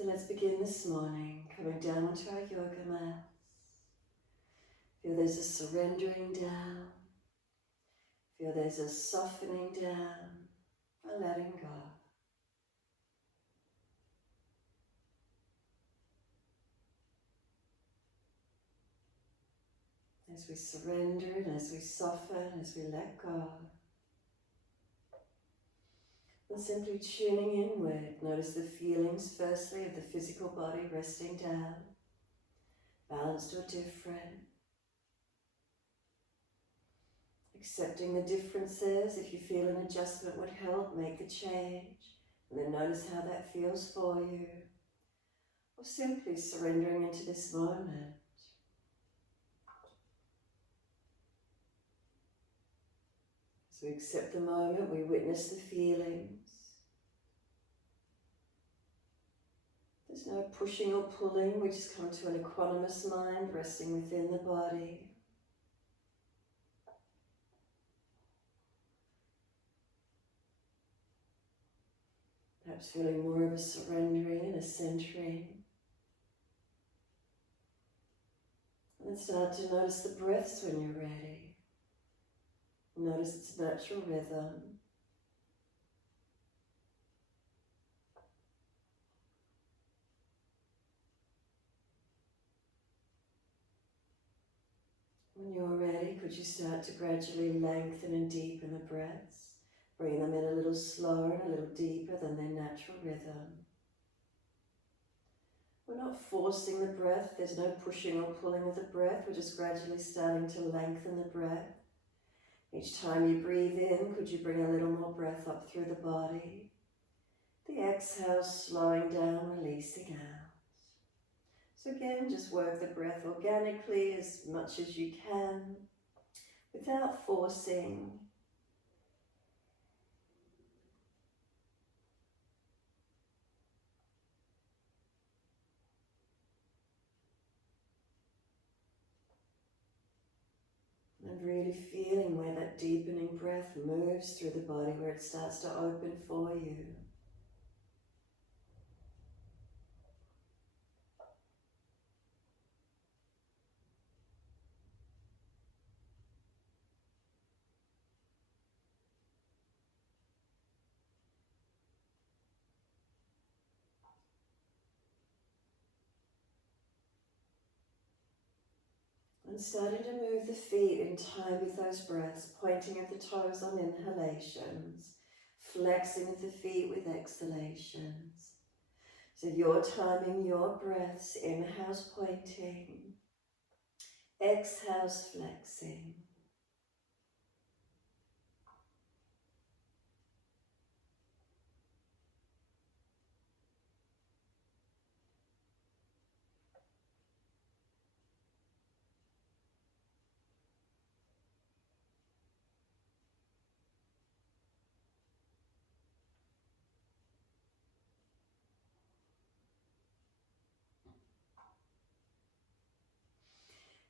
So let's begin this morning, coming down onto our yoga mats. Feel there's a surrendering down. Feel there's a softening down, a letting go. As we surrender and as we soften, as we let go. And simply tuning inward, notice the feelings firstly of the physical body resting down, balanced or different. Accepting the differences. If you feel an adjustment would help, make the change. And then notice how that feels for you. Or simply surrendering into this moment. As we accept the moment, we witness the feelings. There's no pushing or pulling, we just come to an equanimous mind resting within the body. Perhaps feeling more of a surrendering and a centering. And then start to notice the breaths when you're ready. Notice its natural rhythm. When you're ready, could you start to gradually lengthen and deepen the breaths? Bring them in a little slower and a little deeper than their natural rhythm. We're not forcing the breath, there's no pushing or pulling of the breath, we're just gradually starting to lengthen the breath. Each time you breathe in, could you bring a little more breath up through the body? The exhale slowing down, releasing out. So again, just work the breath organically as much as you can, without forcing. And really feeling where that deepening breath moves through the body, where it starts to open for you. And starting to move the feet in time with those breaths, pointing at the toes on inhalations, flexing of the feet with exhalations. So you're timing your breaths, inhales pointing, exhales flexing.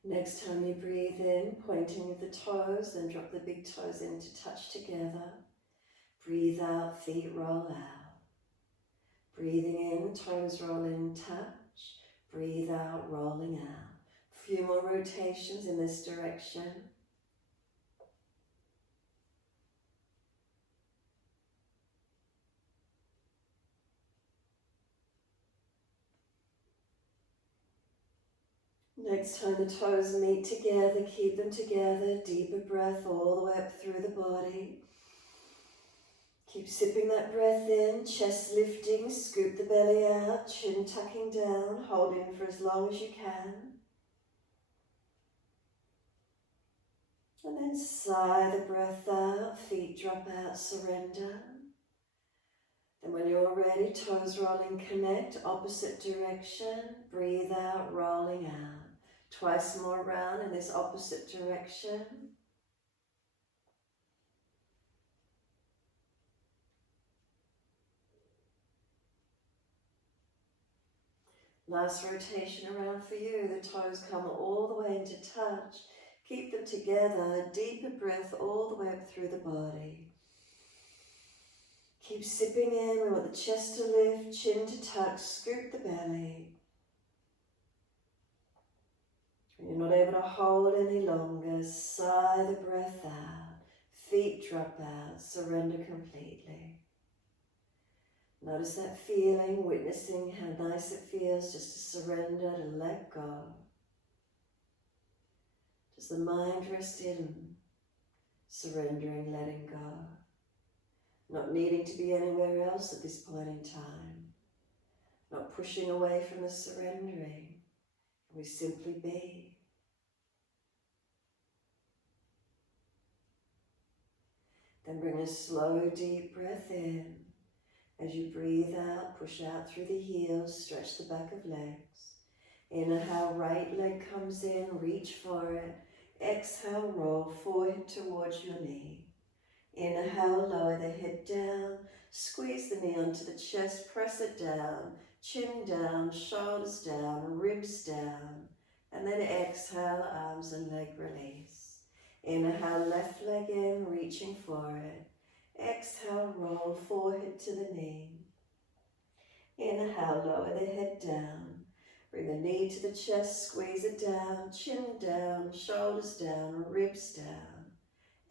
Next time you breathe in, pointing with the toes, then drop the big toes in to touch together. Breathe out, feet roll out. Breathing in, toes roll in, touch. Breathe out, rolling out. A few more rotations in this direction. Next time the toes meet together, keep them together. Deeper breath all the way up through the body. Keep sipping that breath in, chest lifting, scoop the belly out, chin tucking down, hold in for as long as you can. And then sigh the breath out, feet drop out, surrender. Then when you're ready, toes rolling, connect, opposite direction, breathe out, rolling out. Twice more round in this opposite direction. Last rotation around for you. The toes come all the way into touch. Keep them together. Deeper breath all the way up through the body. Keep sipping in. We want the chest to lift, chin to tuck, scoop the belly. When you're not able to hold any longer, sigh the breath out. Feet drop out, surrender completely. Notice that feeling, witnessing how nice it feels just to surrender, to let go. Does the mind rest in, surrendering, letting go? Not needing to be anywhere else at this point in time. Not pushing away from the surrendering. We simply be. Then bring a slow, deep breath in. As you breathe out, push out through the heels, stretch the back of legs. Inhale, right leg comes in, reach for it. Exhale, roll forehead towards your knee. Inhale, lower the head down, squeeze the knee onto the chest, press it down, chin down, shoulders down, ribs down. And then exhale, arms and leg release. Inhale, left leg in, reaching for it. Exhale, roll forehead to the knee. Inhale, lower the head down. Bring the knee to the chest, squeeze it down, chin down, shoulders down, ribs down.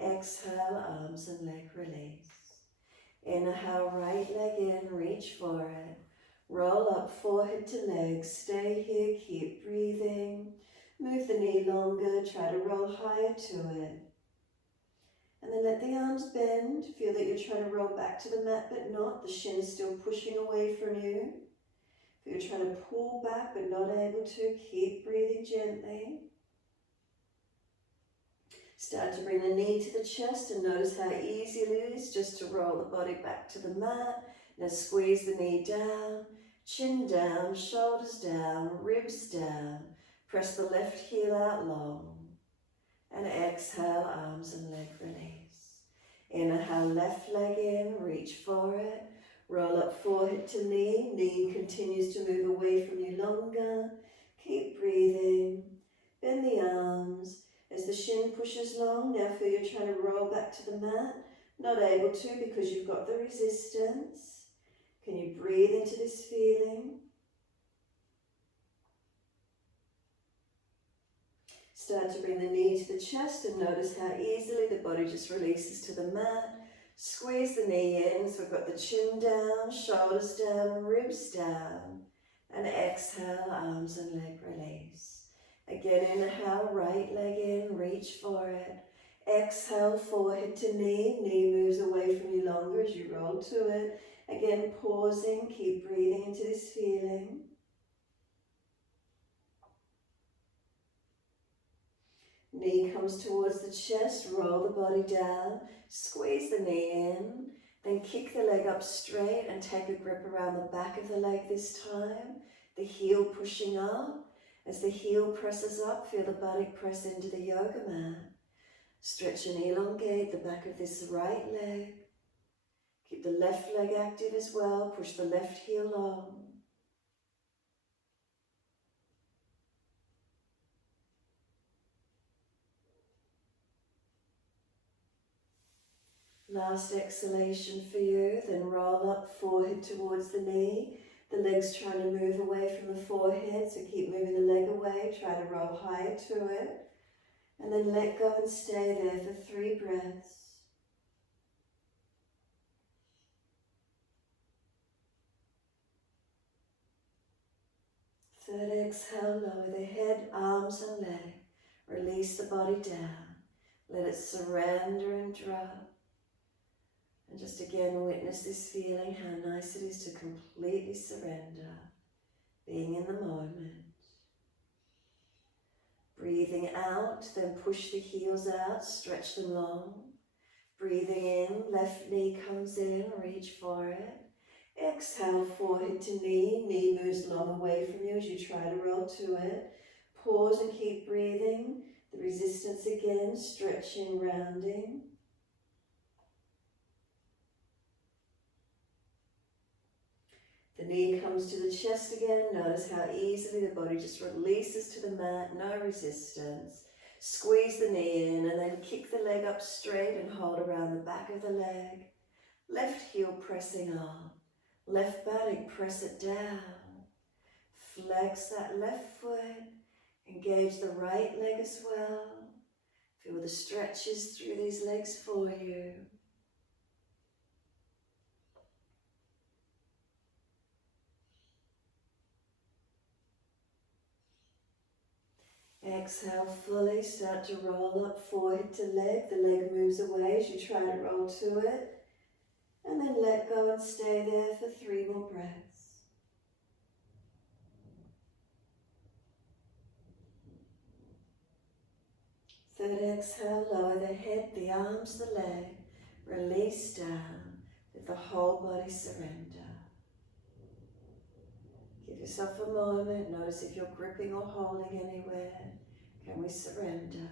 Exhale, arms and leg release. Inhale, right leg in, reach for it. Roll up, forehead to leg, stay here, keep breathing. Move the knee longer, try to roll higher to it. And then let the arms bend. Feel that you're trying to roll back to the mat, but not. The shin is still pushing away from you. Feel you're trying to pull back, but not able to. Keep breathing gently. Start to bring the knee to the chest and notice how easy it is just to roll the body back to the mat. Now squeeze the knee down, chin down, shoulders down, ribs down. Press the left heel out long. And exhale, arms and leg release. Inhale, left leg in, reach for it. Roll up forehead to knee. Knee continues to move away from you longer. Keep breathing. Bend the arms. As the shin pushes long, now feel you're trying to roll back to the mat. Not able to because you've got the resistance. Can you breathe into this feeling? Start to bring the knee to the chest and notice how easily the body just releases to the mat. Squeeze the knee in, so we've got the chin down, shoulders down, ribs down. And exhale, arms and leg release. Again, inhale, right leg in, reach for it. Exhale, forehead to knee. Knee moves away from you longer as you roll to it. Again, pausing, keep breathing into this feeling. Knee comes towards the chest, roll the body down, squeeze the knee in, then kick the leg up straight and take a grip around the back of the leg this time. The heel pushing up. As the heel presses up, feel the body press into the yoga mat. Stretch and elongate the back of this right leg. Keep the left leg active as well. Push the left heel long. Last exhalation for you, then roll up, forehead towards the knee. The leg's trying to move away from the forehead, so keep moving the leg away. Try to roll higher to it. And then let go and stay there for 3 breaths. Third exhale, lower the head, arms and leg. Release the body down. Let it surrender and drop. And just again witness this feeling, how nice it is to completely surrender, being in the moment. Breathing out, then push the heels out, stretch them long. Breathing in, left knee comes in, reach for it. Exhale, forehead to knee. Knee moves long away from you as you try to roll to it. Pause and keep breathing. The resistance again, stretching, rounding. The knee comes to the chest again. Notice how easily the body just releases to the mat, no resistance. Squeeze the knee in and then kick the leg up straight and hold around the back of the leg. Left heel pressing on. Left buttock, press it down. Flex that left foot. Engage the right leg as well. Feel the stretches through these legs for you. Exhale fully, start to roll up forehead to leg. The leg moves away as you try to roll to it. And then let go and stay there for 3 more breaths. Third exhale, lower the head, the arms, the leg. Release down. Let the whole body surrender. Give yourself a moment. Notice if you're gripping or holding anywhere. Can we surrender?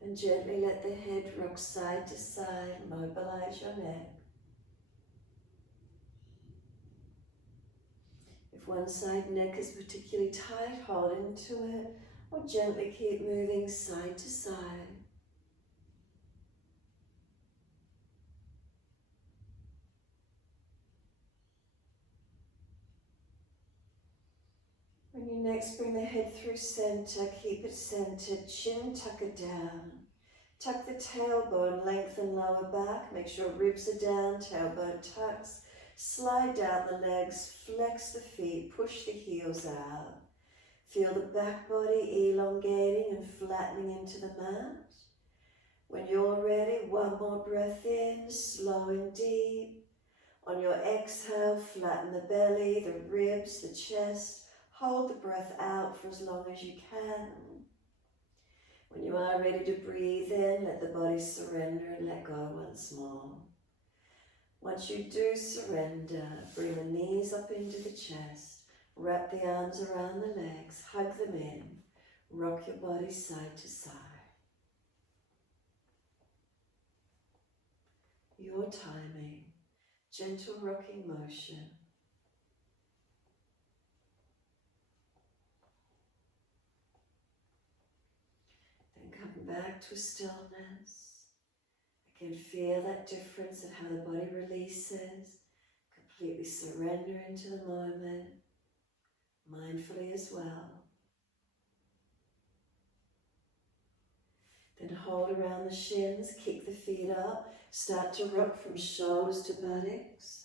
And gently let the head rock side to side. Mobilize your neck. If one side neck is particularly tight, hold into it, or gently keep moving side to side. When you next bring the head through center, keep it centered, chin tuck it down. Tuck the tailbone, lengthen lower back, make sure ribs are down, tailbone tucks. Slide down the legs, flex the feet, push the heels out. Feel the back body elongating and flattening into the mat. When you're ready, one more breath in, slow and deep. On your exhale, flatten the belly, the ribs, the chest. Hold the breath out for as long as you can. When you are ready to breathe in, let the body surrender and let go once more. Once you do surrender, bring the knees up into the chest, wrap the arms around the legs, hug them in, rock your body side to side. Your timing, gentle rocking motion. Then come back to stillness. Again, feel that difference in how the body releases. Completely surrender into the moment, mindfully as well. Then hold around the shins, kick the feet up, start to rock from shoulders to buttocks.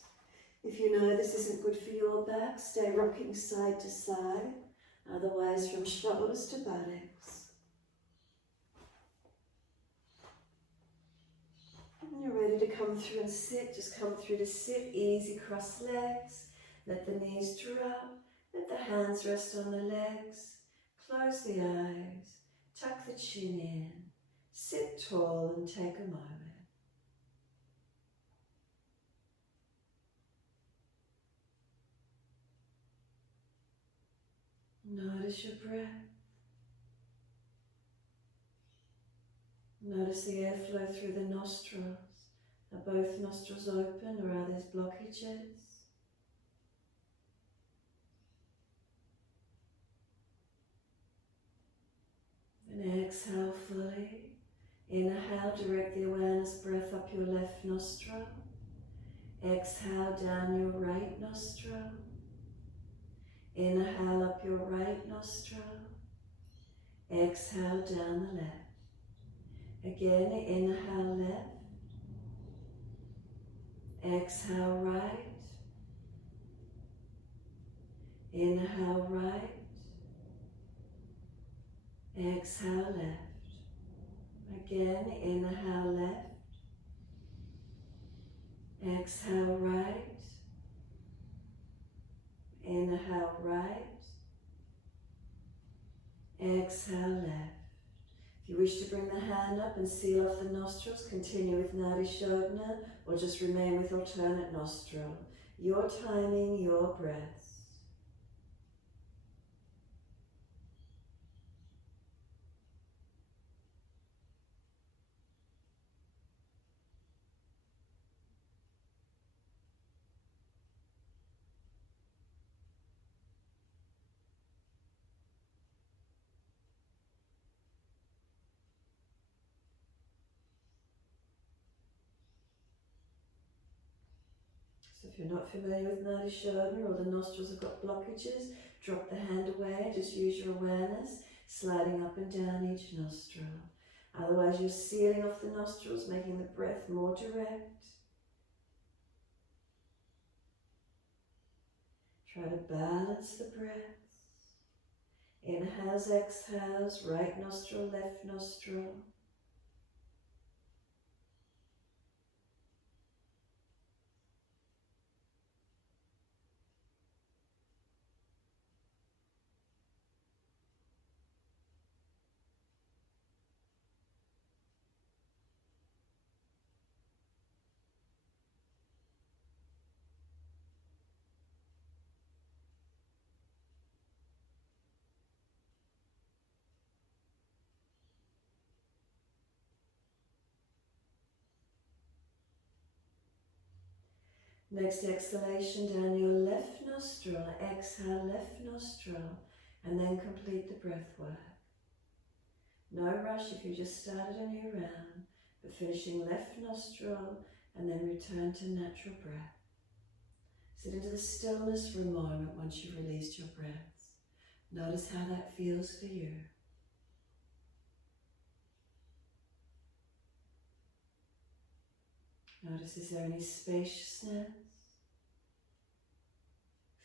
If you know this isn't good for your back, stay rocking side to side, otherwise from shoulders to buttocks. When you're ready to come through and sit, just come through to sit, easy cross legs, let the knees drop, let the hands rest on the legs, close the eyes, tuck the chin in, sit tall and take a moment. Notice your breath. Notice the airflow through the nostrils. Are both nostrils open or are there blockages? And exhale fully. Inhale, direct the awareness breath up your left nostril. Exhale down your right nostril. Inhale up your right nostril. Exhale down the left. Again, inhale left. Exhale right. Inhale right. Exhale left. Again, inhale left. Exhale right. Inhale right. Exhale left. If you wish to bring the hand up and seal off the nostrils, continue with Nadi Shodhana or just remain with alternate nostril. Your timing, your breaths. So if you're not familiar with Nadi Shodhana or the nostrils have got blockages, drop the hand away, just use your awareness, sliding up and down each nostril. Otherwise you're sealing off the nostrils, making the breath more direct. Try to balance the breath. Inhales, exhales, right nostril, left nostril. Next exhalation down your left nostril, exhale left nostril, and then complete the breath work. No rush if you just started a new round, but finishing left nostril and then return to natural breath. Sit into the stillness for a moment once you've released your breaths. Notice how that feels for you. Notice, is there any spaciousness?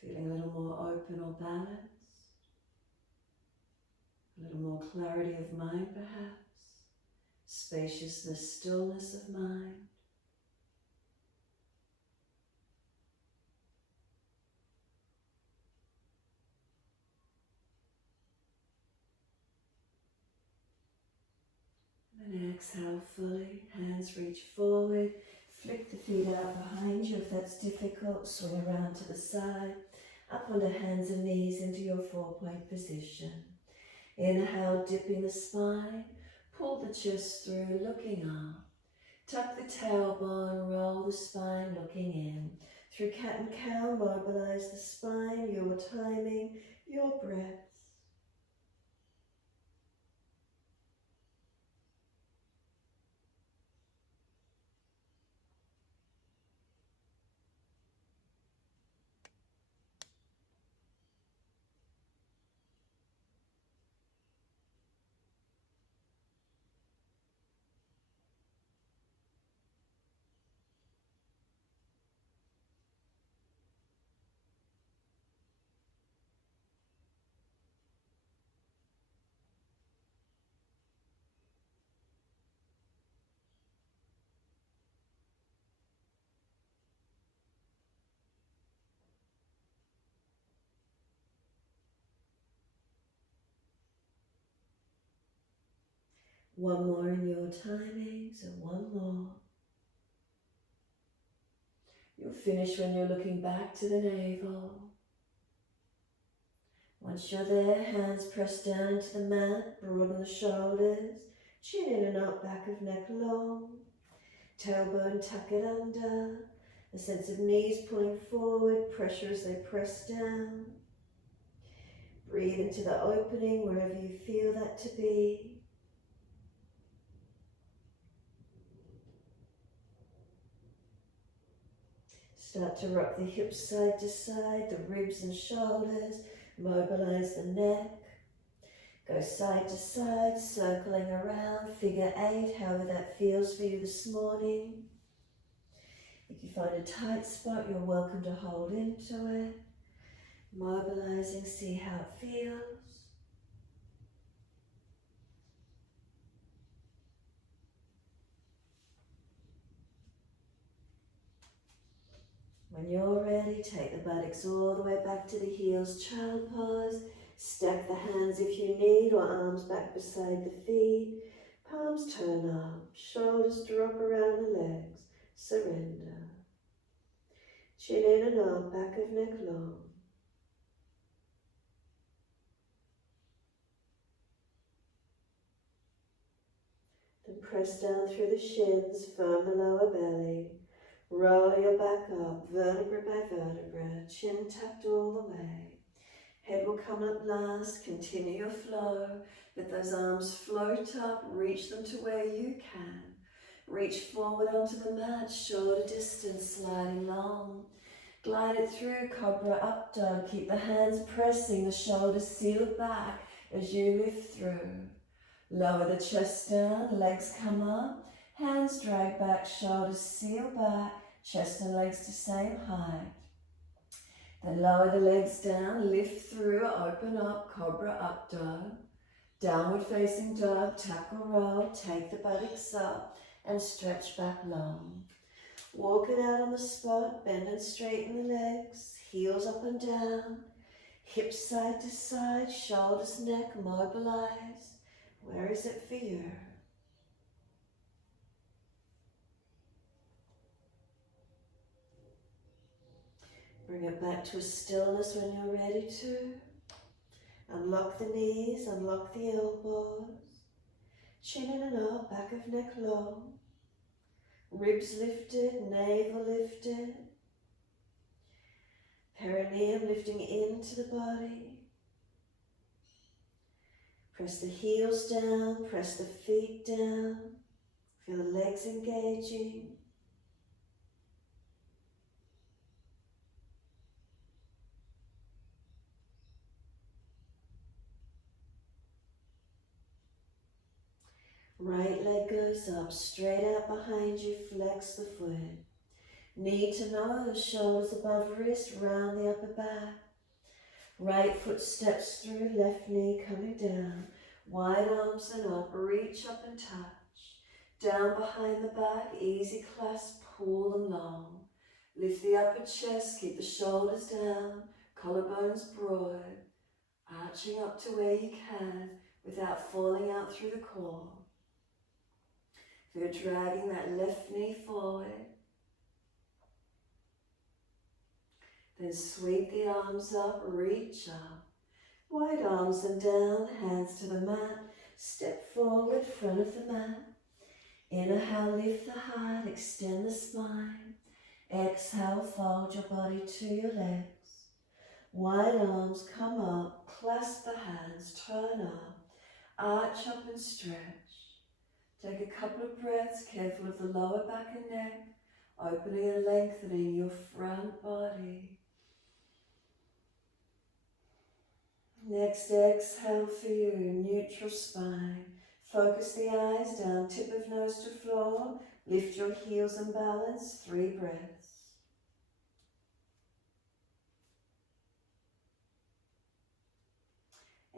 Feeling a little more open or balanced? A little more clarity of mind perhaps? Spaciousness, stillness of mind? And exhale fully, hands reach forward, flick the feet out behind you if that's difficult, swing around to the side, up onto hands and knees into your 4-point position. Inhale, dipping the spine, pull the chest through, looking up. Tuck the tailbone, roll the spine, looking in. Through cat and cow, mobilize the spine, your timing, your breath. One more in your timings and one more. You'll finish when you're looking back to the navel. Once you're there, hands press down into the mat, broaden the shoulders, chin in and up, back of neck long, tailbone tuck it under, a sense of knees pulling forward, pressure as they press down. Breathe into the opening wherever you feel that to be. Start to rock the hips side to side, the ribs and shoulders, mobilize the neck. Go side to side, circling around, figure 8, however that feels for you this morning. If you find a tight spot, you're welcome to hold into it. Mobilizing, see how it feels. When you're ready, take the buttocks all the way back to the heels, child pose. Stack the hands if you need, or arms back beside the feet. Palms turn up, shoulders drop around the legs. Surrender. Chin in and up, back of neck long. Then press down through the shins, firm the lower belly. Roll your back up, vertebra by vertebra, chin tucked all the way. Head will come up last, continue your flow. Let those arms float up, reach them to where you can. Reach forward onto the mat, shoulder distance, sliding long. Glide it through Cobra Up Dog. Keep the hands pressing, the shoulders sealed back as you lift through. Lower the chest down, legs come up, hands drag back, shoulders seal back, chest and legs to same height. Then lower the legs down, lift through, open up, Cobra Up Dog. Downward facing dog, tackle roll, take the buttocks up and stretch back long. Walk it out on the spot, bend and straighten the legs, heels up and down, hips side to side, shoulders, neck mobilized. Where is it for you? Bring it back to a stillness when you're ready to. Unlock the knees, unlock the elbows. Chin in and up, back of neck long. Ribs lifted, navel lifted. Perineum lifting into the body. Press the heels down, press the feet down. Feel the legs engaging. Right leg goes up, straight out behind you, flex the foot. Knee to nose, shoulders above wrist, round the upper back. Right foot steps through, left knee coming down. Wide arms and up, reach up and touch. Down behind the back, easy clasp, pull them long. Lift the upper chest, keep the shoulders down, collarbones broad. Arching up to where you can without falling out through the core. If you're dragging that left knee forward, then sweep the arms up, reach up. Wide arms and down, hands to the mat. Step forward, front of the mat. Inhale, lift the heart, extend the spine. Exhale, fold your body to your legs. Wide arms come up, clasp the hands, turn up. Arch up and stretch. Take a couple of breaths, careful of the lower back and neck, opening and lengthening your front body. Next exhale for you, neutral spine. Focus the eyes down, tip of nose to floor. Lift your heels and balance, 3 breaths.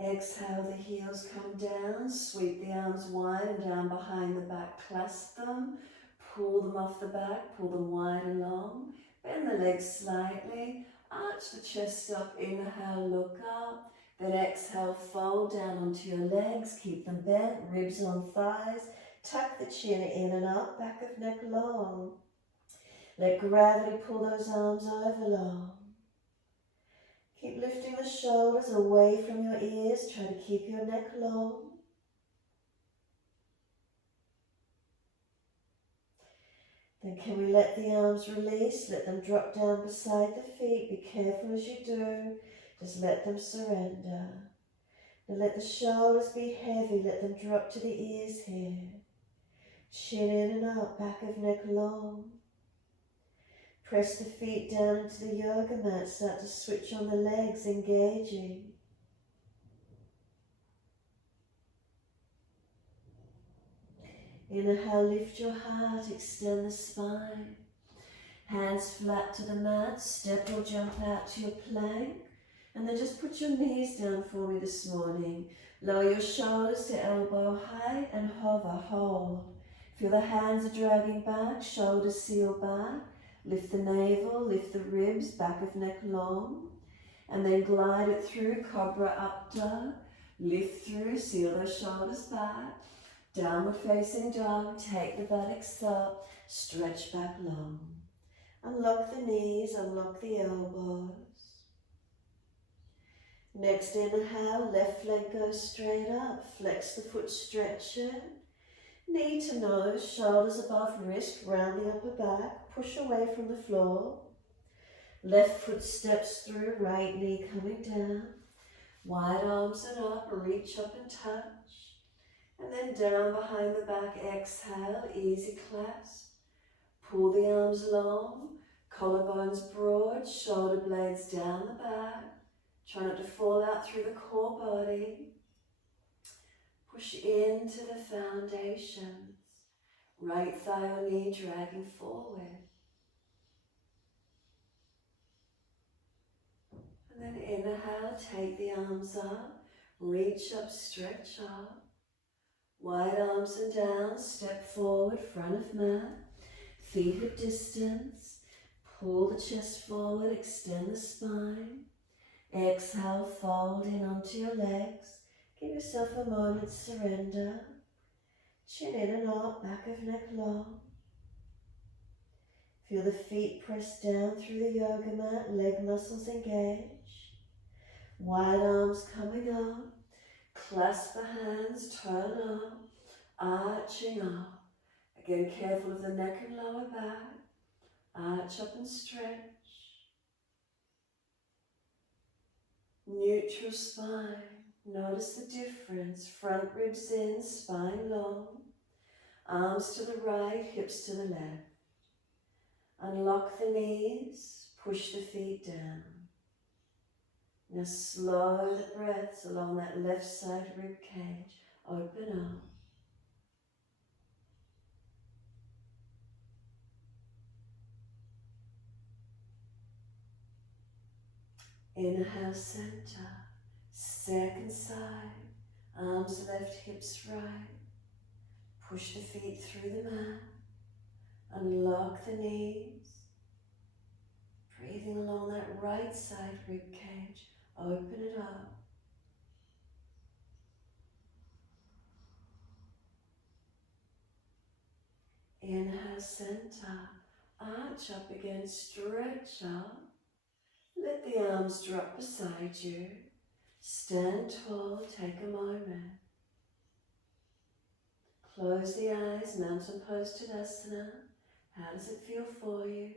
Exhale, the heels come down, sweep the arms wide and down behind the back, clasp them, pull them off the back, pull them wide and long, bend the legs slightly, arch the chest up, inhale, look up, then exhale, fold down onto your legs, keep them bent, ribs on thighs, tuck the chin in and up, back of neck long. Let gravity pull those arms over long. Keep lifting the shoulders away from your ears. Try to keep your neck long. Then can we let the arms release? Let them drop down beside the feet. Be careful as you do. Just let them surrender. Now let the shoulders be heavy. Let them drop to the ears here. Chin in and up, back of neck long. Press the feet down into the yoga mat. Start to switch on the legs, engaging. Inhale, lift your heart, extend the spine. Hands flat to the mat, step or jump out to your plank. And then just put your knees down for me this morning. Lower your shoulders to elbow height and hover, hold. Feel the hands are dragging back, shoulders seal back. Lift the navel, lift the ribs, back of neck long. And then glide it through, Cobra Up Dog. Lift through, seal those shoulders back. Downward facing dog, take the buttocks up, stretch back long. Unlock the knees, unlock the elbows. Next inhale, left leg goes straight up, flex the foot, stretch it. Knee to nose, shoulders above wrist, round the upper back, push away from the floor. Left foot steps through, right knee coming down. Wide arms and up, reach up and touch. And then down behind the back, exhale, easy clasp. Pull the arms long, Collarbones broad, shoulder blades down the back. Try not to fall out through the core body. Push into the foundations. Right thigh or knee dragging forward. And then inhale, take the arms up. Reach up, stretch up. Wide arms and down, step forward, front of mat. Feet at distance. Pull the chest forward, extend the spine. Exhale, fold in onto your legs. Give yourself a moment's surrender. Chin in and up, back of neck long. Feel the feet press down through the yoga mat, leg muscles engage. Wide arms coming up. Clasp the hands, turn up, arching up. Again, careful of the neck and lower back. Arch up and stretch. Neutral spine. Notice the difference. Front ribs in, spine long. Arms to the right, hips to the left. Unlock the knees, push the feet down. Now slow the breaths along that left side rib cage. Open up. Inhale, center. Second side. Arms left, hips right. Push the feet through the mat. Unlock the knees. Breathing along that right side rib cage. Open it up. Inhale, center. Arch up again, stretch up. Let the arms drop beside you. Stand tall, take a moment. Close the eyes, mountain pose Tadasana. How does it feel for you?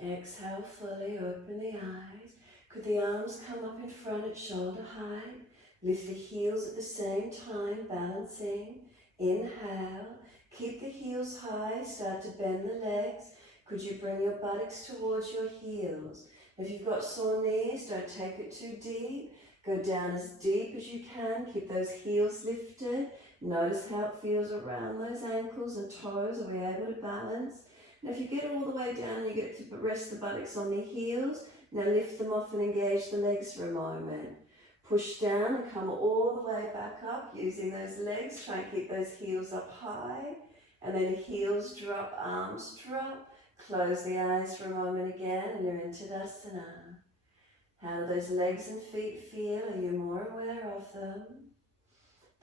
Exhale fully, open the eyes. Could the arms come up in front at shoulder height? Lift the heels at the same time, balancing. Inhale, keep the heels high, start to bend the legs. Could you bring your buttocks towards your heels? If you've got sore knees, don't take it too deep. Go down as deep as you can, keep those heels lifted. Notice how it feels around those ankles and toes. Are we able to balance? Now if you get all the way down and you get to rest the buttocks on the heels, now lift them off and engage the legs for a moment. Push down and come all the way back up using those legs. Try and keep those heels up high. And then heels drop, arms drop. Close the eyes for a moment again and you're in Tadasana. How do those legs and feet feel? Are you more aware of them?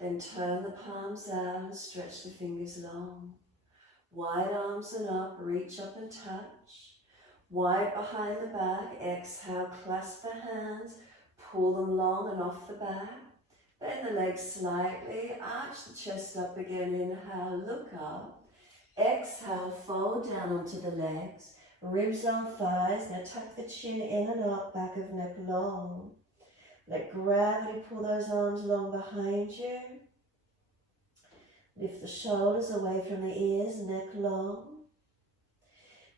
Then turn the palms out and stretch the fingers long. Wide arms and up, reach up and touch. Wide behind the back, exhale, clasp the hands, pull them long and off the back. Bend the legs slightly, arch the chest up again, inhale, look up. Exhale, fold down onto the legs, ribs on thighs. Now tuck the chin in and up, back of neck long. Let gravity pull those arms long behind you. Lift the shoulders away from the ears, neck long.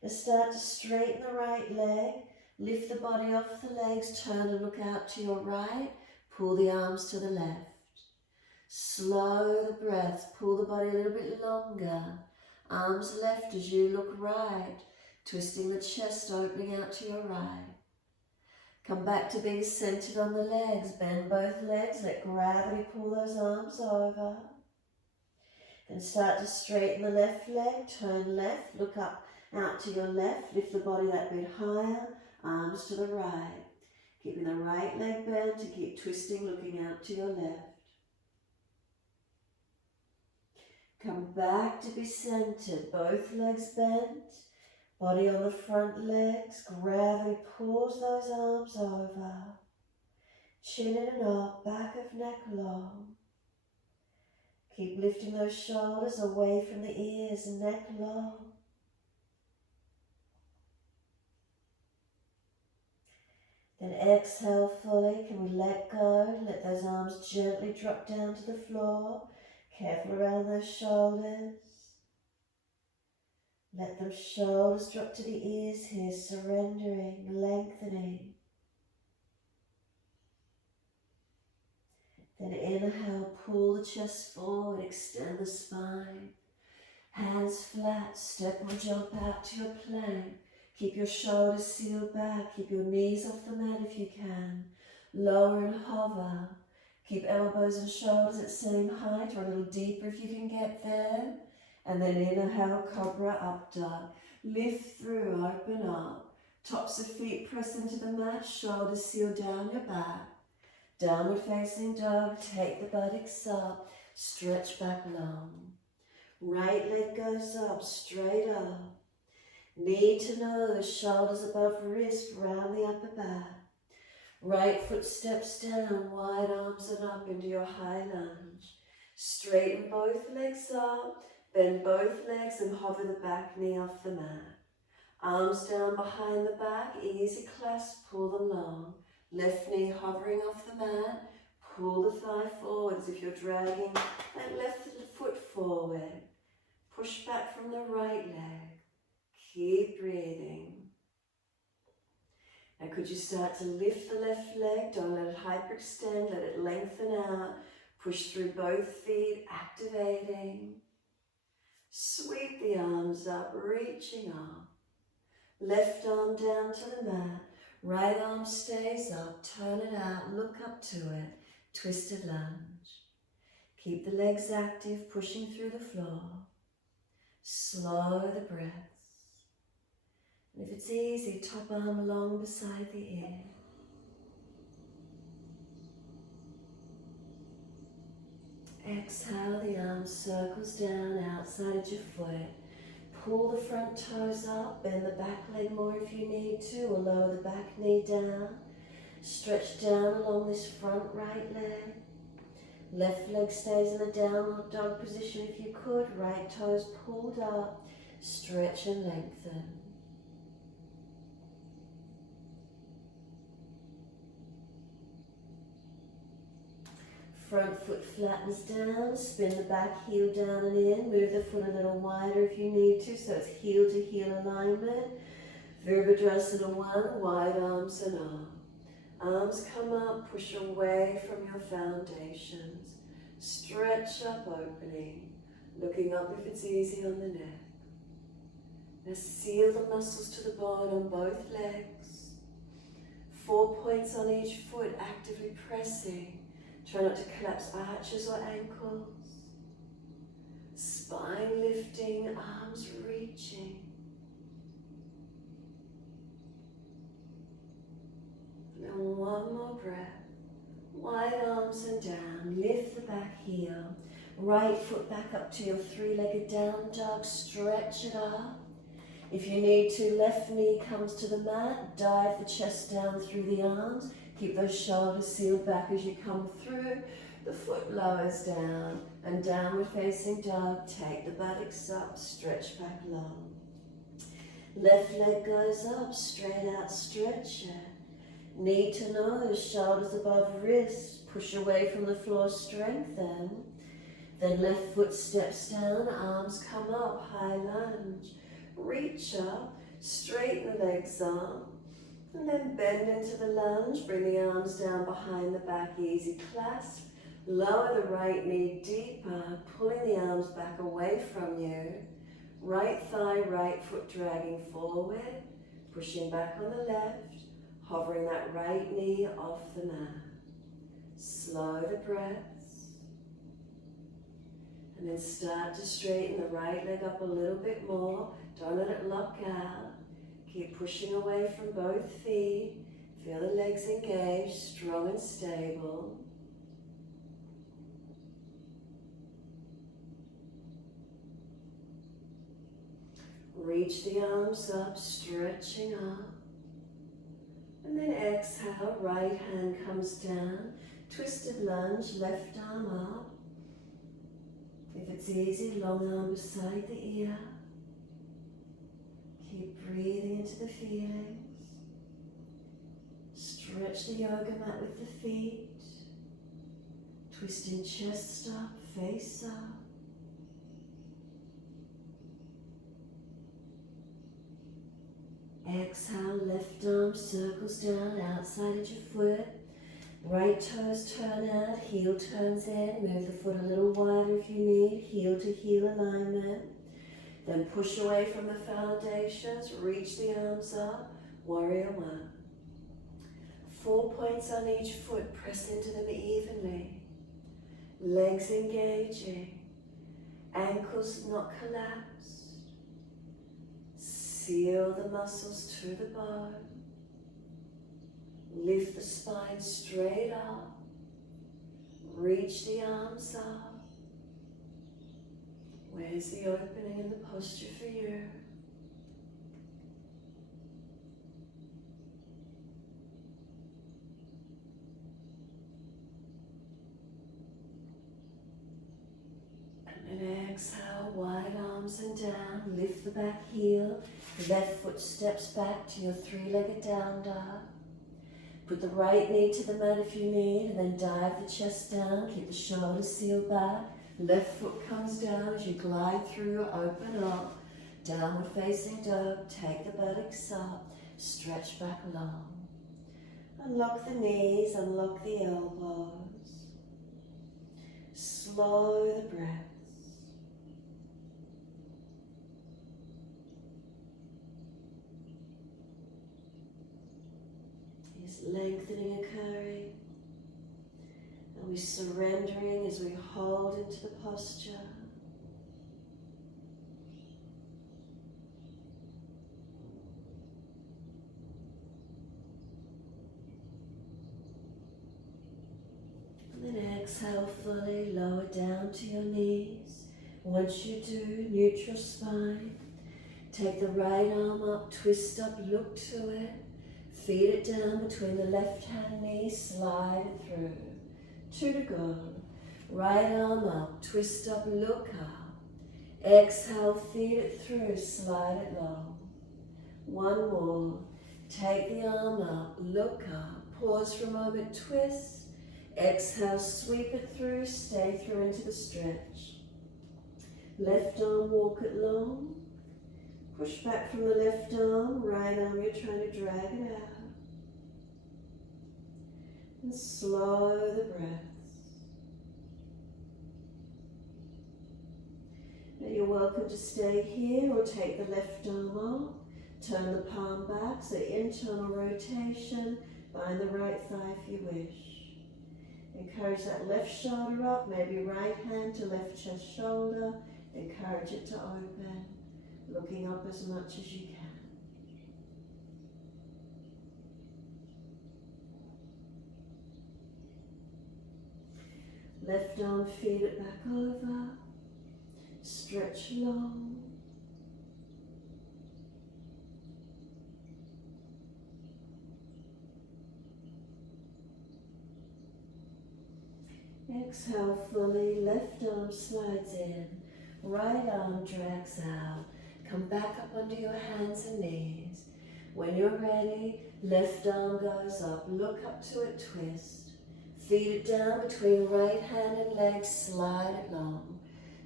Now start to straighten the right leg. Lift the body off the legs, turn and look out to your right. Pull the arms to the left. Slow the breath, pull the body a little bit longer. Arms left as you look right, twisting the chest, opening out to your right. Come back to being centered on the legs. Bend both legs, let gravity pull those arms over. Then start to straighten the left leg, turn left, look up out to your left, lift the body that bit higher, arms to the right. Keeping the right leg bent to keep twisting, looking out to your left. Come back to be centered, both legs bent, body on the front legs, gravity pulls those arms over. Chin in and up, back of neck long. Keep lifting those shoulders away from the ears, neck long. Then exhale fully. Can we let go? Let those arms gently drop down to the floor. Careful around those shoulders. Let them shoulders drop to the ears here, surrendering, lengthening. Then inhale, pull the chest forward, extend the spine. Hands flat, step or jump out to your plank. Keep your shoulders sealed back, keep your knees off the mat if you can. Lower and hover. Keep elbows and shoulders at same height or a little deeper if you can get there. And then inhale, cobra, up dog. Lift through, open up. Tops of feet press into the mat, shoulders seal down your back. Downward facing dog, take the buttocks up, stretch back long. Right leg goes up, straight up. Knee to nose, shoulders above wrist, round the upper back. Right foot steps down, wide arms and up into your high lunge. Straighten both legs up, bend both legs and hover the back knee off the mat. Arms down behind the back, easy clasp, pull them long. Left knee hovering off the mat, pull the thigh forward as if you're dragging that left foot forward. Push back from the right leg. Keep breathing. Now could you start to lift the left leg? Don't let it hyperextend, let it lengthen out. Push through both feet, activating. Sweep the arms up, reaching up. Left arm down to the mat. Right arm stays up, turn it out, look up to it. Twisted lunge. Keep the legs active, pushing through the floor. Slow the breaths. And if it's easy, top arm along beside the ear. Exhale, the arm circles down outside of your foot. Pull the front toes up, bend the back leg more if you need to, or lower the back knee down. Stretch down along this front right leg. Left leg stays in a downward dog position if you could. Right toes pulled up. Stretch and lengthen. Front foot flattens down, spin the back heel down and in, move the foot a little wider if you need to, so it's heel to heel alignment. Virabhadrasana 1, wide arms and up. Arms come up, push away from your foundations. Stretch up, opening, looking up if it's easy on the neck. Now seal the muscles to the bone on both legs. 4 points on each foot, actively pressing. Try not to collapse arches or ankles. Spine lifting, arms reaching. And one more breath. Wide arms and down. Lift the back heel. Right foot back up to your three-legged down dog. Stretch it up. If you need to, left knee comes to the mat. Dive the chest down through the arms. Keep those shoulders sealed back as you come through. The foot lowers down and downward facing dog. Take the buttocks up, stretch back long. Left leg goes up, straight out, stretch it. Knee to nose, shoulders above wrist. Push away from the floor, strengthen. Then left foot steps down, arms come up, high lunge. Reach up, straighten the legs up. And then bend into the lunge, bring the arms down behind the back, easy clasp. Lower the right knee deeper, pulling the arms back away from you. Right thigh, right foot dragging forward, pushing back on the left, hovering that right knee off the mat. Slow the breaths. And then start to straighten the right leg up a little bit more. Don't let it lock out. Keep pushing away from both feet. Feel the legs engaged, strong and stable. Reach the arms up, stretching up. And then exhale, right hand comes down. Twisted lunge, left arm up. If it's easy, long arm beside the ear. Keep breathing into the feelings. Stretch the yoga mat with the feet. Twisting chest up, face up. exhale, left arm circles down outside of your foot. Right toes turn out, heel turns in. Move the foot a little wider if you need, heel to heel alignment. Then push away from the foundations, reach the arms up, warrior one. 4 points on each foot, press into them evenly. Legs engaging, ankles not collapsed. Seal the muscles to the bone. Lift the spine straight up. Reach the arms up. Where's the opening in the posture for you? And then exhale, wide arms and down. Lift the back heel. Left foot steps back to your three-legged down dog. Put the right knee to the mat if you need, and then dive the chest down. Keep the shoulders sealed back. Left foot comes down as you glide through, open up. Downward facing dog. Take the buttocks up. Stretch back long. Unlock the knees, unlock the elbows. Slow the breaths. Is lengthening occurring? Are we surrendering as we hold into the posture? And then exhale fully, lower down to your knees. Once you do, neutral spine. Take the right arm up, twist up, look to it. Feed it down between the left hand knee, slide it through. 2 to go. Right arm up, twist up, look up. Exhale, feed it through, slide it long. 1 more. Take the arm up, look up. Pause for a moment, twist. Exhale, sweep it through, stay through into the stretch. Left arm, walk it long. Push back from the left arm, right arm, you're trying to drag it out. And slow the breaths. Now you're welcome to stay here or take the left arm up. Turn the palm back, so internal rotation. Bind the right thigh if you wish. Encourage that left shoulder up, maybe right hand to left chest shoulder. Encourage it to open. Looking up as much as you can. Left arm, feed it back over. Stretch long. Exhale fully, left arm slides in. Right arm drags out. Come back up onto your hands and knees. When you're ready, left arm goes up. Look up to it, twist. Feed it down between right hand and leg, slide it long.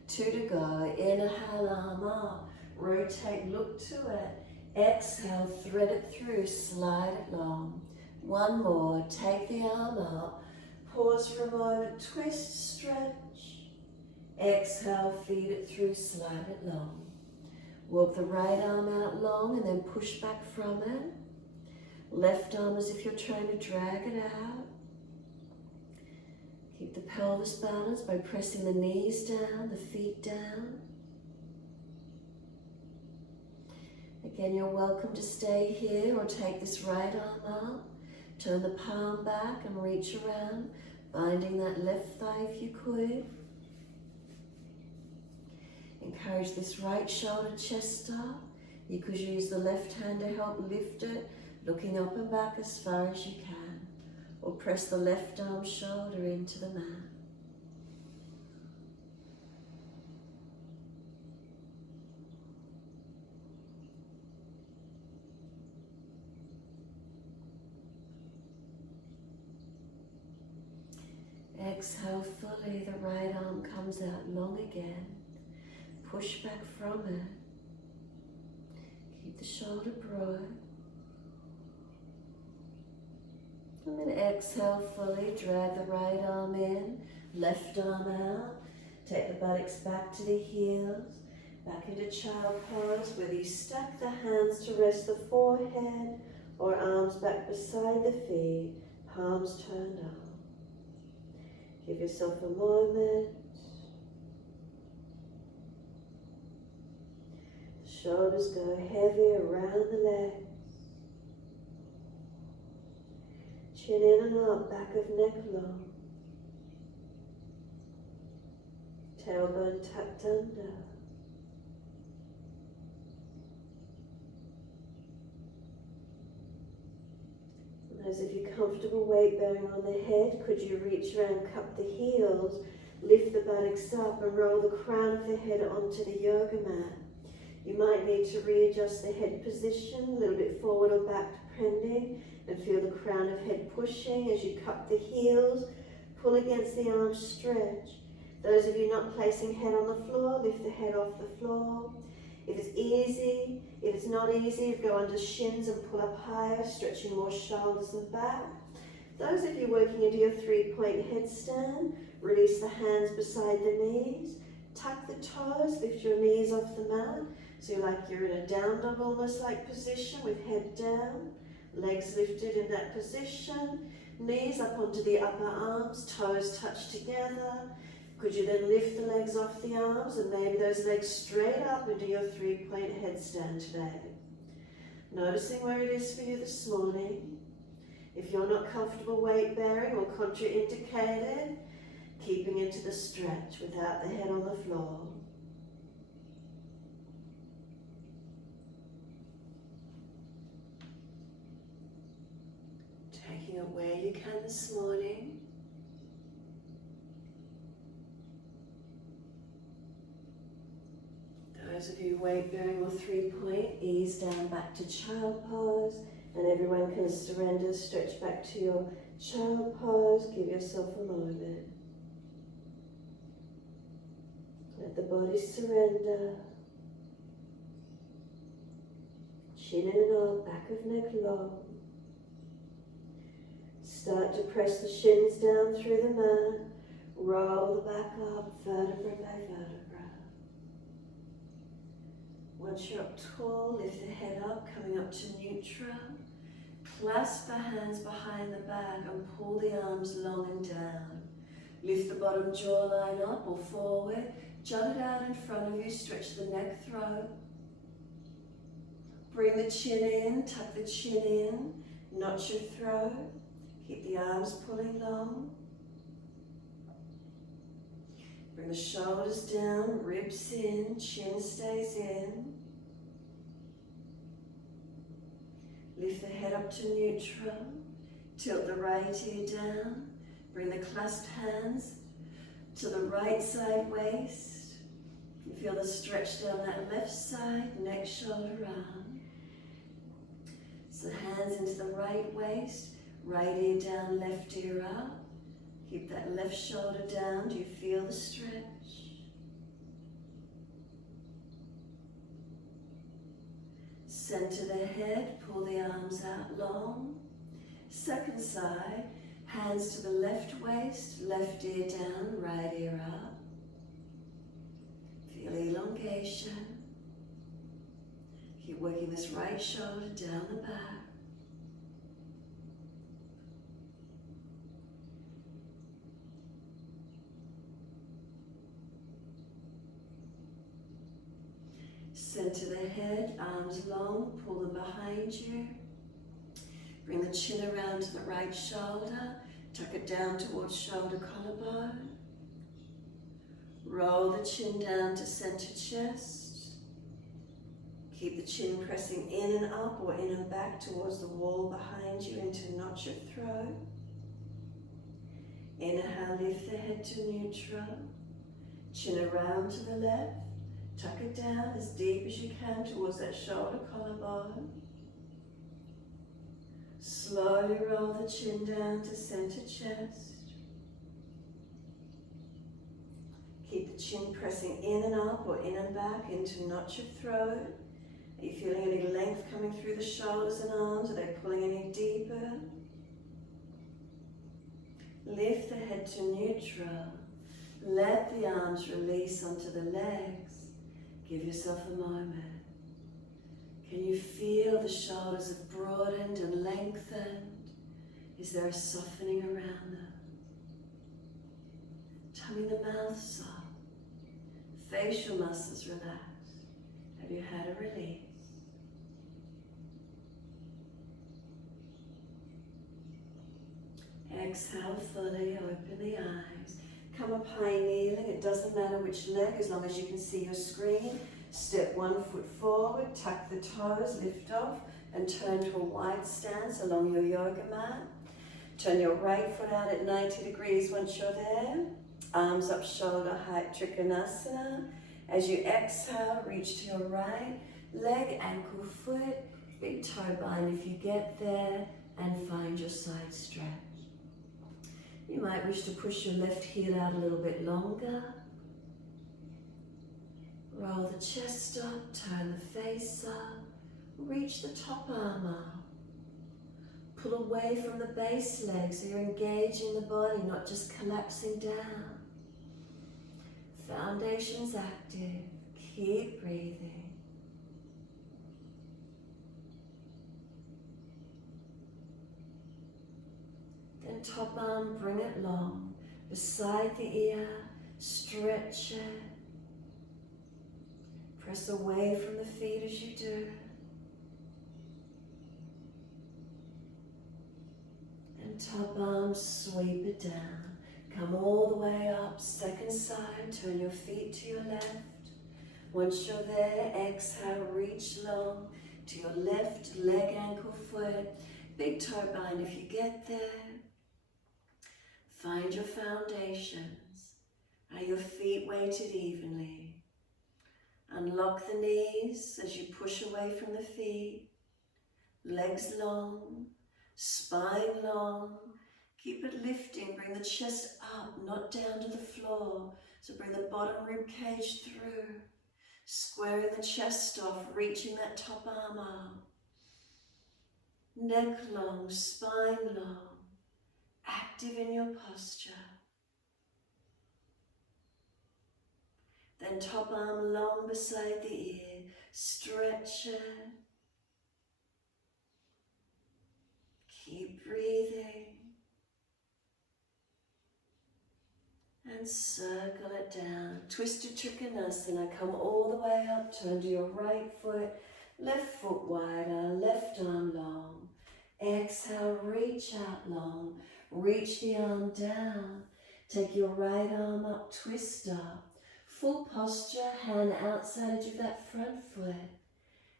2 to go. Inhale, arm up. Rotate, look to it. Exhale, thread it through, slide it long. 1 more. Take the arm up. Pause for a moment, twist, stretch. Exhale, feed it through, slide it long. Walk the right arm out long and then push back from it. Left arm as if you're trying to drag it out. Keep the pelvis balanced by pressing the knees down, the feet down. Again, you're welcome to stay here or take this right arm up. Turn the palm back and reach around, binding that left thigh if you could. Encourage this right shoulder chest up. You could use the left hand to help lift it, looking up and back as far as you can. Or press the left arm shoulder into the mat. Exhale fully, the right arm comes out long again. Push back from it. Keep the shoulder broad. And then exhale fully, drag the right arm in, left arm out. Take the buttocks back to the heels, back into child pose, whether you stack the hands to rest the forehead or arms back beside the feet, palms turned up. Give yourself a moment. The shoulders go heavy around the legs. Chin in and up, back of neck long. Tailbone tucked under. And those of you comfortable weight bearing on the head, could you reach around, cup the heels, lift the buttocks up and roll the crown of the head onto the yoga mat. You might need to readjust the head position, a little bit forward or back depending, and feel the crown of head pushing as you cup the heels, pull against the arms, stretch. Those of you not placing head on the floor, lift the head off the floor. If it's easy, if it's not easy, go under shins and pull up higher, stretching more shoulders and back. Those of you working into your 3-point headstand, release the hands beside the knees, tuck the toes, lift your knees off the mat, so you're in a down dog almost like position with head down, legs lifted in that position, knees up onto the upper arms, toes touch together. Could you then lift the legs off the arms and maybe those legs straight up into your 3-point headstand today. Noticing where it is for you this morning. If you're not comfortable weight bearing or contraindicated, keeping into the stretch without the head on the floor. Taking it where you can this morning. Those of you weight bearing or 3-point, ease down back to child pose, and everyone can surrender, stretch back to your child pose, give yourself a moment. Let the body surrender. Chin in and up, back of neck long. Start to press the shins down through the mat, roll the back up, vertebra by vertebra. Once you're up tall, lift the head up, coming up to neutral. Clasp the hands behind the back and pull the arms long and down. Lift the bottom jawline up or forward. Jut it out in front of you, stretch the neck, throat. Bring the chin in, tuck the chin in, notch your throat. Keep the arms pulling long. Bring the shoulders down, ribs in, chin stays in. Lift the head up to neutral. Tilt the right ear down. Bring the clasped hands to the right side waist. You feel the stretch down that left side, neck, shoulder, arm. So hands into the right waist, right ear down, left ear up. Keep that left shoulder down. Do you feel the stretch? Center the head, pull the arms out long. Second side, hands to the left waist, left ear down, right ear up. Feel elongation. Keep working this right shoulder down the back. Center the head, arms long, pull them behind you. Bring the chin around to the right shoulder, tuck it down towards shoulder collarbone. Roll the chin down to center chest. Keep the chin pressing in and up or in and back towards the wall behind you into notch your throat. Inhale, lift the head to neutral. Chin around to the left. Tuck it down as deep as you can towards that shoulder collarbone. Slowly roll the chin down to center chest. Keep the chin pressing in and up or in and back into notch your throat. Are you feeling any length coming through the shoulders and arms? Are they pulling any deeper? Lift the head to neutral. Let the arms release onto the legs. Give yourself a moment. Can you feel the shoulders have broadened and lengthened? Is there a softening around them? Tummy the mouth soft. Facial muscles relaxed. Have you had a release? Exhale fully, open the eyes. Come up high kneeling, it doesn't matter which leg as long as you can see your screen. Step 1 foot forward, tuck the toes, lift off and turn to a wide stance along your yoga mat. Turn your right foot out at 90 degrees once you're there. Arms up shoulder height, Trikanasana. As you exhale, reach to your right, leg, ankle, foot, big toe bind if you get there, and find your side stretch. You might wish to push your left heel out a little bit longer. Roll the chest up, turn the face up, reach the top arm up. Pull away from the base leg so you're engaging the body, not just collapsing down. Foundation's active. Keep breathing. Then top arm, bring it long. Beside the ear, stretch it. Press away from the feet as you do. And top arm, sweep it down. Come all the way up, second side, turn your feet to your left. Once you're there, exhale, reach long to your left leg, ankle, foot. Big toe bind if you get there. Find your foundations. Are your feet weighted evenly? Unlock the knees as you push away from the feet. Legs long, spine long. Keep it lifting, bring the chest up, not down to the floor. So bring the bottom rib cage through. Squaring the chest off, reaching that top arm up. Neck long, spine long. Active in your posture. Then top arm long beside the ear. Stretch it. Keep breathing. And circle it down. Twisted Trikanasana. Come all the way up. Turn to your right foot. Left foot wider. Left arm long. Exhale. Reach out long. Reach the arm down. Take your right arm up. Twist up. Full posture. Hand outside edge of that front foot.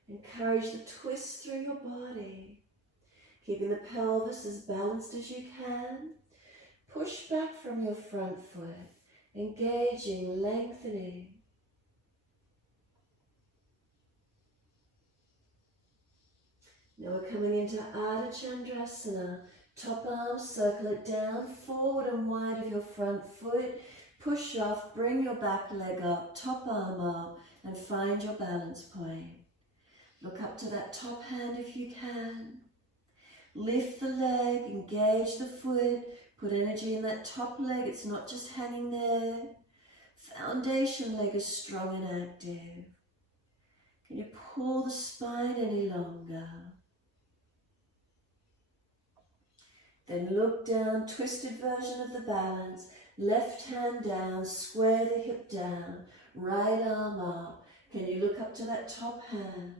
Encourage the twist through your body. Keeping the pelvis as balanced as you can. Push back from your front foot, engaging, lengthening. Now we're coming into Ardha Chandrasana. Top arm, circle it down, forward and wide of your front foot. Push off, bring your back leg up, top arm up, and find your balance point. Look up to that top hand if you can. Lift the leg, engage the foot. Put energy in that top leg, it's not just hanging there. Foundation leg is strong and active. Can you pull the spine any longer? Then look down, twisted version of the balance. Left hand down, square the hip down. Right arm up. Can you look up to that top hand?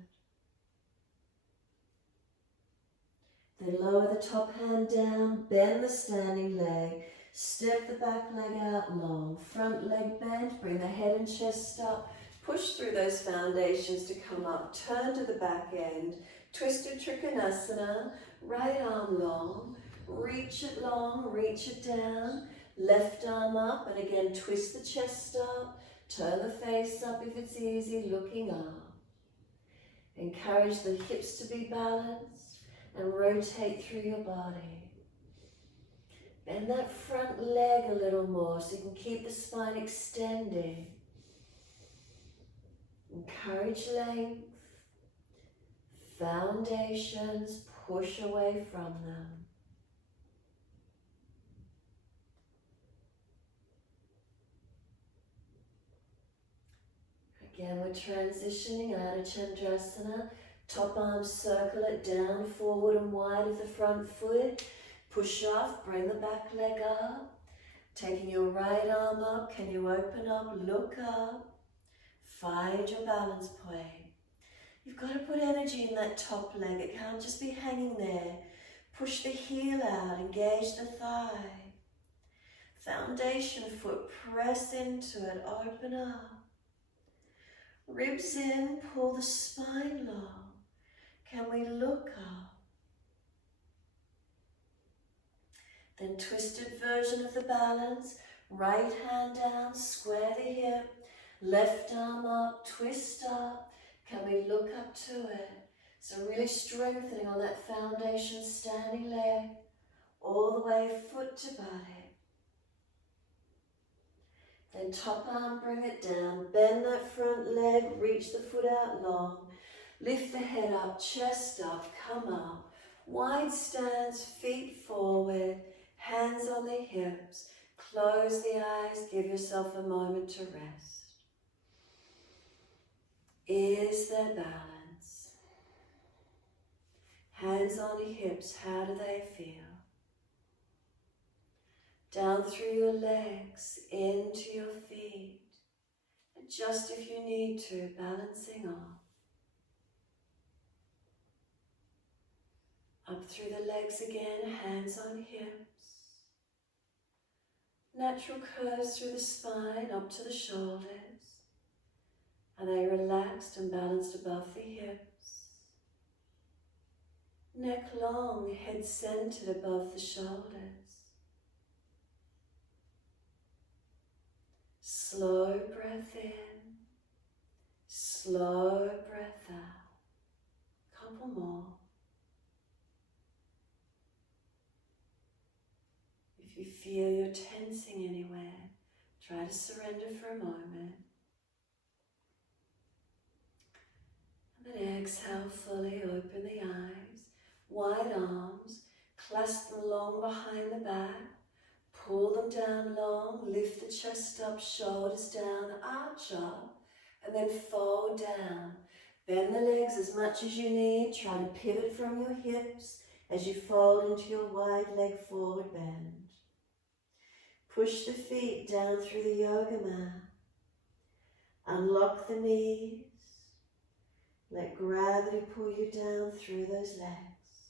Then lower the top hand down, bend the standing leg, step the back leg out long, front leg bent, bring the head and chest up, push through those foundations to come up, turn to the back end, twisted Trikanasana, right arm long, reach it long, reach it down, left arm up, and again twist the chest up, turn the face up if it's easy, looking up. Encourage the hips to be balanced. And rotate through your body. Bend that front leg a little more so you can keep the spine extending. Encourage length. Foundations, push away from them. Again, we're transitioning out of Chandrasana. Top arm, circle it down, forward and wide of the front foot. Push off, bring the back leg up. Taking your right arm up, can you open up, look up. Find your balance point. You've got to put energy in that top leg. It can't just be hanging there. Push the heel out, engage the thigh. Foundation foot, press into it, open up. Ribs in, pull the spine long. Can we look up? Then twisted version of the balance. Right hand down, square the hip. Left arm up, twist up. Can we look up to it? So really strengthening on that foundation, standing leg, all the way foot to body. Then top arm, bring it down. Bend that front leg, reach the foot out long. Lift the head up, chest up, come up. Wide stance, feet forward, hands on the hips. Close the eyes, give yourself a moment to rest. Is there balance? Hands on the hips, how do they feel? Down through your legs, into your feet. Adjust if you need to, balancing off. Up through the legs again, hands on hips. Natural curves through the spine, up to the shoulders. Are they relaxed and balanced above the hips? Neck long, head centered above the shoulders. Slow breath in, slow breath out. Couple more. If you feel you're tensing anywhere, try to surrender for a moment. And then exhale fully, open the eyes, wide arms, clasp them long behind the back, pull them down long, lift the chest up, shoulders down, arch up, and then fold down. Bend the legs as much as you need, try to pivot from your hips as you fold into your wide leg forward bend. Push the feet down through the yoga mat. Unlock the knees. Let gravity pull you down through those legs.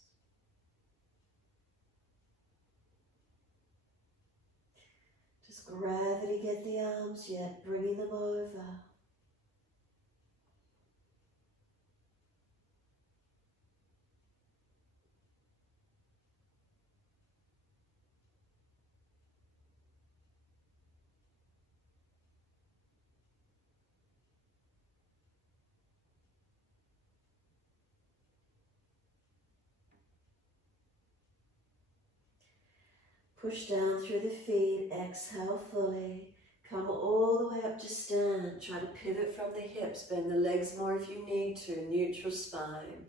Does gravity get the arms yet? Bringing them over. Push down through the feet, exhale fully. Come all the way up to stand. Try to pivot from the hips, bend the legs more if you need to, neutral spine.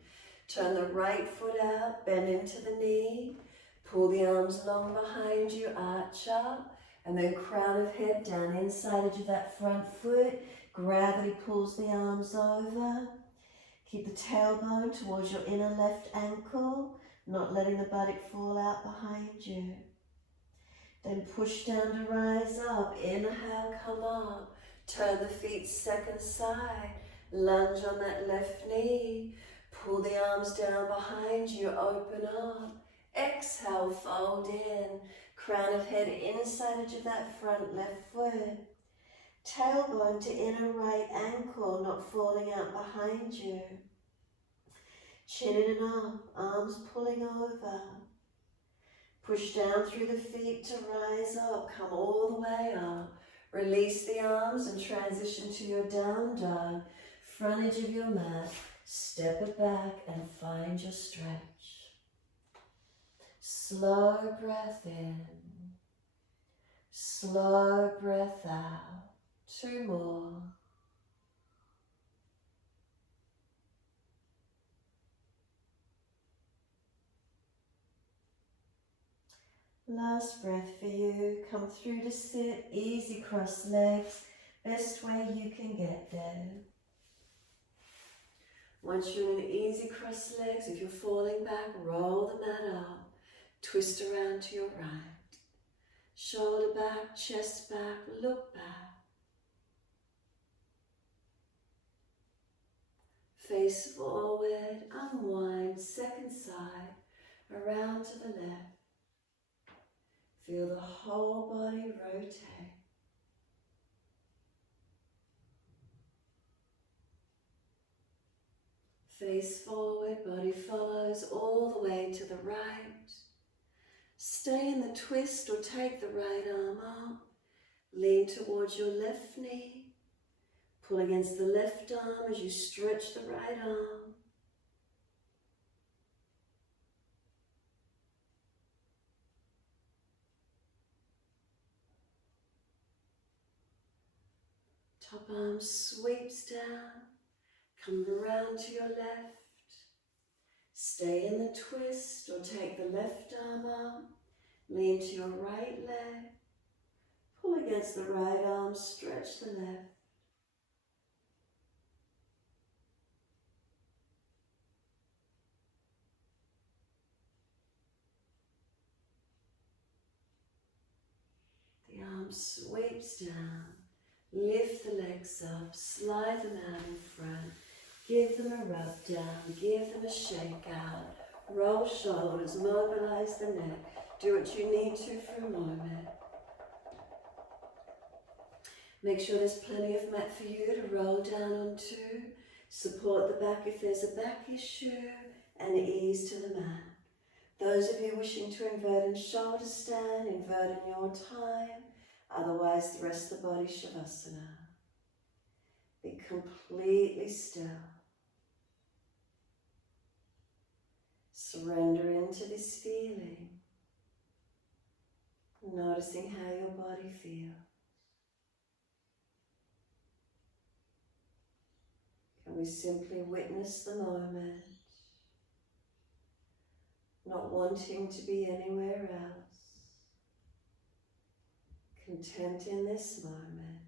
Turn the right foot out, bend into the knee. Pull the arms long behind you, arch up, and then crown of head down inside edge of that front foot. Gravity pulls the arms over. Keep the tailbone towards your inner left ankle, not letting the buttock fall out behind you. Then push down to rise up. Inhale, come up. Turn the feet second side. Lunge on that left knee. Pull the arms down behind you. Open up. Exhale, fold in. Crown of head inside edge of that front left foot. Tailbone to inner right ankle, not falling out behind you. Chin in and up. Arms pulling over. Push down through the feet to rise up, come all the way up. Release the arms and transition to your down dog. Front edge of your mat, step it back and find your stretch. Slow breath in, slow breath out. 2 more. Last breath for you. Come through to sit, easy cross legs. Best way you can get there. Once you're in easy crossed legs, if you're falling back, roll the mat up, twist around to your right. Shoulder back, chest back, look back. Face forward, unwind, second side, around to the left. Feel the whole body rotate. Face forward, body follows all the way to the right. Stay in the twist or take the right arm up. Lean towards your left knee. Pull against the left arm as you stretch the right arm. Top arm sweeps down. Come around to your left. Stay in the twist or take the left arm up. Lean to your right leg. Pull against the right arm, stretch the left. The arm sweeps down. Lift the legs up, slide them out in front. Give them a rub down, give them a shake out. Roll shoulders, mobilize the neck. Do what you need to for a moment. Make sure there's plenty of mat for you to roll down onto. Support the back if there's a back issue, and ease to the mat. Those of you wishing to invert in shoulder stand, invert in your time. Otherwise, the rest of the body, Savasana. Be completely still. Surrender into this feeling. Noticing how your body feels. Can we simply witness the moment? Not wanting to be anywhere else. Content in this moment.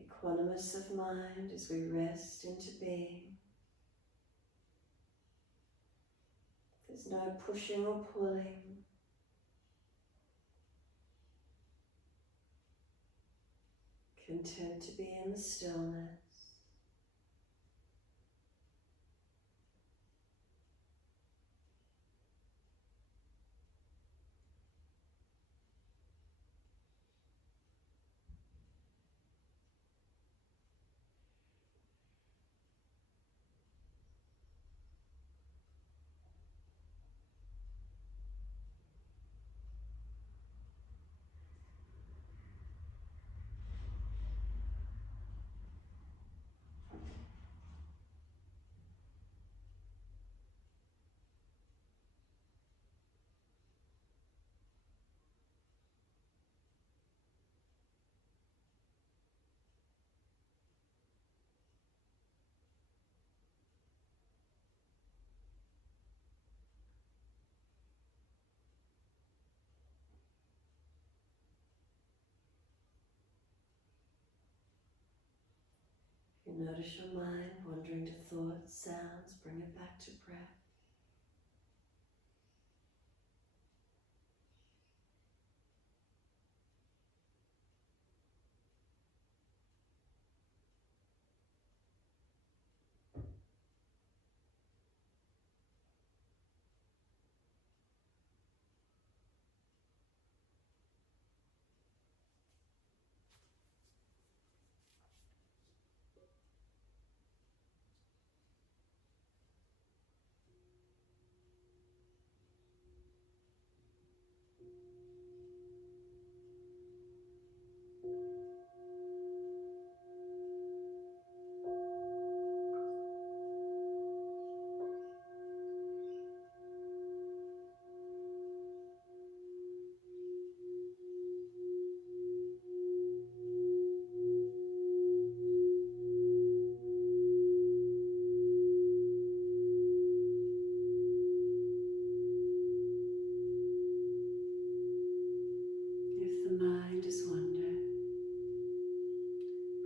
Equanimous of mind as we rest into being. There's no pushing or pulling. Content to be in the stillness. You notice your mind wandering to thoughts, sounds, bring it back to breath.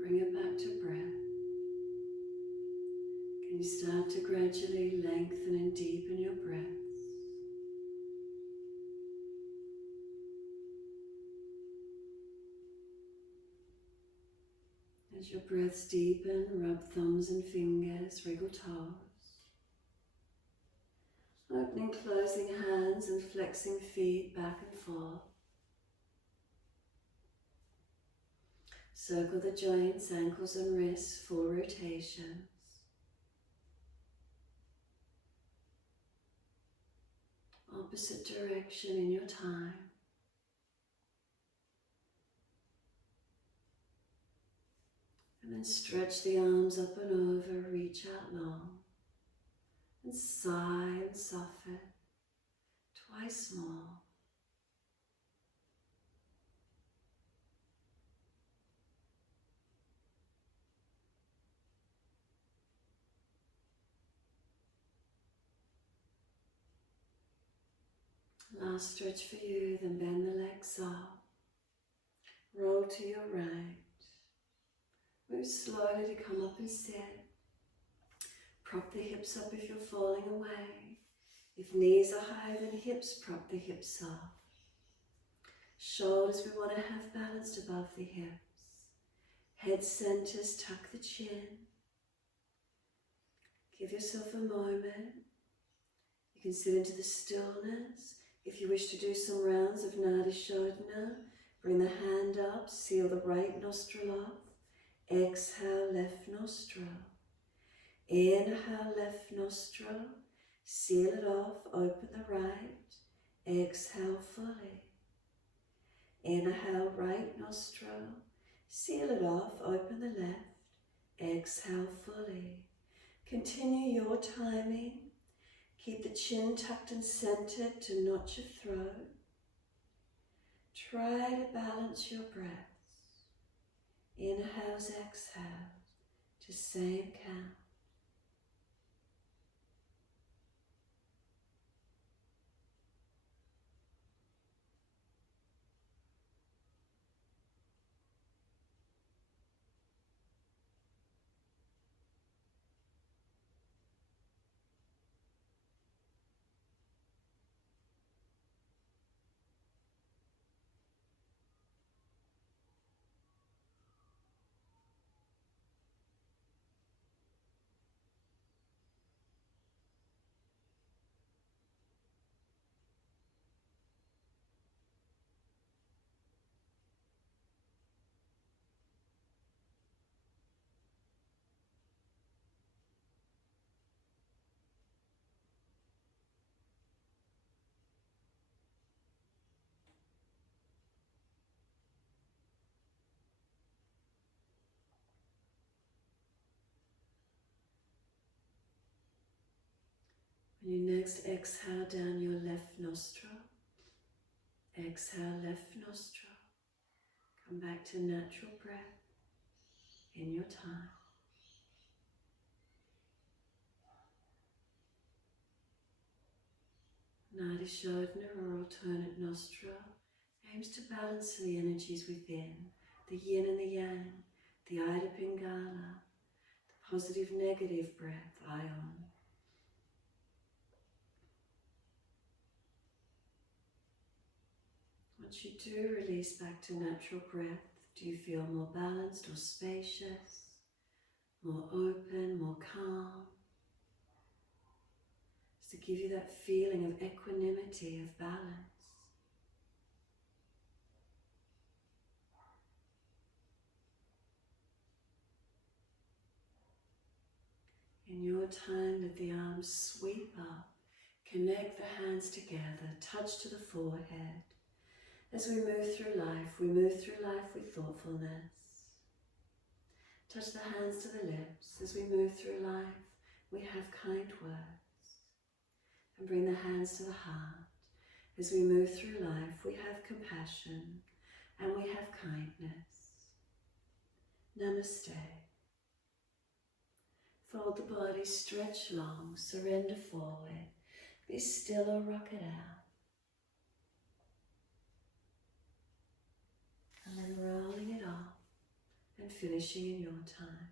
bring it back to breath. Can you start to gradually lengthen and deepen your breaths? As your breaths deepen, rub thumbs and fingers, wriggle toes. Opening, closing hands and flexing feet back and forth. Circle the joints, ankles and wrists, full rotations. Opposite direction in your time. And then stretch the arms up and over, reach out long. And sigh and soften. Twice more. Last stretch for you, then bend the legs up. Roll to your right. Move slowly to come up and sit. Prop the hips up if you're falling away. If knees are higher than hips, prop the hips up. Shoulders we want to have balanced above the hips. Head centers, tuck the chin. Give yourself a moment. You can sit into the stillness. If you wish to do some rounds of Nadi Shodhana, bring the hand up, seal the right nostril off. Exhale, left nostril. Inhale, left nostril. Seal it off, open the right. Exhale fully. Inhale, right nostril. Seal it off, open the left. Exhale fully. Continue your timing. Keep the chin tucked and centered to notch your throat. Try to balance your breaths. Inhales, exhales to same count. When you next exhale down your left nostril, exhale left nostril, come back to natural breath in your time. Nadi Shodhana or alternate nostril aims to balance the energies within, the yin and the yang, the Ida Pingala, the positive negative breath, ion. Once you do release back to natural breath, do you feel more balanced or spacious, more open, more calm? It's to give you that feeling of equanimity, of balance. In your time, let the arms sweep up, connect the hands together, touch to the forehead. As we move through life with thoughtfulness. Touch the hands to the lips. As we move through life, we have kind words. And bring the hands to the heart. As we move through life, we have compassion and we have kindness. Namaste. Fold the body, stretch long, surrender forward. Be still or rock it out. And then rolling it off and finishing in your time.